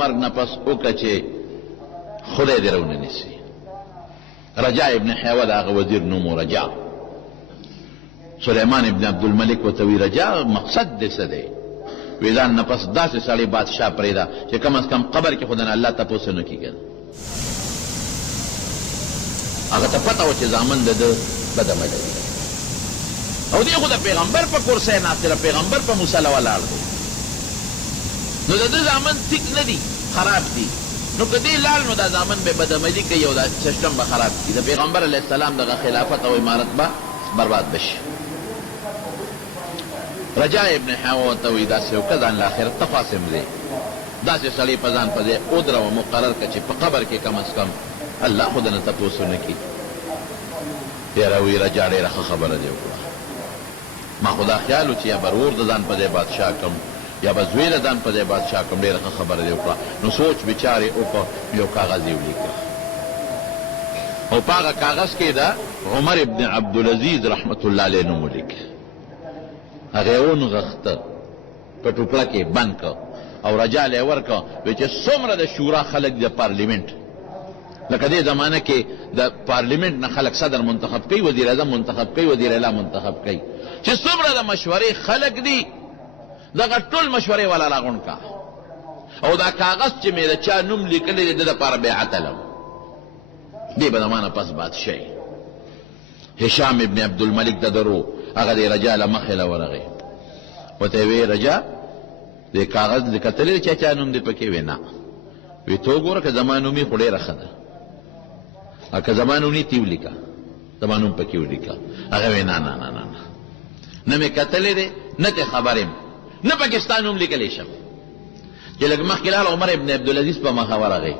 مرګ نه پس وکړه چې خدای دې رونه نیسي. رجاء ابن حیوه د هغه وزیر نوم و رجاء. سلیمان ابن عبدالملک ورته وی رجاء مقصد دې څه دی؟ وی ځان نه پس داسې سړی بادشاه پرېږده چې کم از کم قبر کې خو د الله تپوس نه کېږي. هغه ته پته وه چې زامن د ده بد عمله دی او دی خو د پیغمبر په کرسی ناست دی، د پیغمبر په مصله ولاړ دی، نو د ده زامن ټیک نه دي، خراب دي. نو که دې لاړ نو دا زامن به بدعملي کوي او دا سیسټم به خراب کړي، د پیغمبر علیه السلام دغه خلافت او امارت به برباد بشي. رجاء ابن حیوه ورته وایي داسې وکړه ځان له آخرت ته خاصم دی، داسې سړی په ځان په ځای ودروه مقرر کړه چې په قبر کې کم از کم الله خو دنه تپوس ونه کړي. یاره وایي رجاء ډېره ښه خبره دې وکړه، ما خو دا خیال و چې یا به ورور د ځان په ځای بادشاه کړم یا به زوی د ځان په ځای بادشاه کړم، ډېره ښه خبره دې وکړه. نو سوچ بچارې وکړه، یو کاغذ یې ولیکه او په هغه کاغذ کې د عمر ابن عبدالعزیز رحمت الله علیه نوم ولیکه. هغه یې ونغښته، په ټوکړه کې بند کړه او رجاء له یې ورکړه. وایي چې څومره د شورا خلک د پارلیمنټ، لکه دې زمانه کې د پارلیمنټ نه خلک صدر منتخب کوي، وزیر اعظم منتخب کوي، وزیر اعلی منتخب کوي، چې څومره د مشورې خلک دي دغه ټول مشورې والا راغونډ کا او دا کاغذ چې مې د چا نوم لیکلی دی د ده دپاره بیعت علم دې به زمانه پس بادشاهي. هشام ابن عبدالملک د درو هغه د رجاء له مخې له ورغی، ورته یې ویې رجاء دې کاغذ دې کتلی دی چا نوم دې پکې؟ وی نه. وی ته وګوره که زما نوم یې خو ډېره ښه ده، او که زما نوم یې تی ولیکه، زما نوم پکې ولیکه. هغه وی نه نه نه نه نه مې کتلی دی، نه ته خبر یم، نه پاکستان نوم لیکلی شم. چې لږ مخکې لاړ عمر ابن عبدالعزیز په مخه ورغی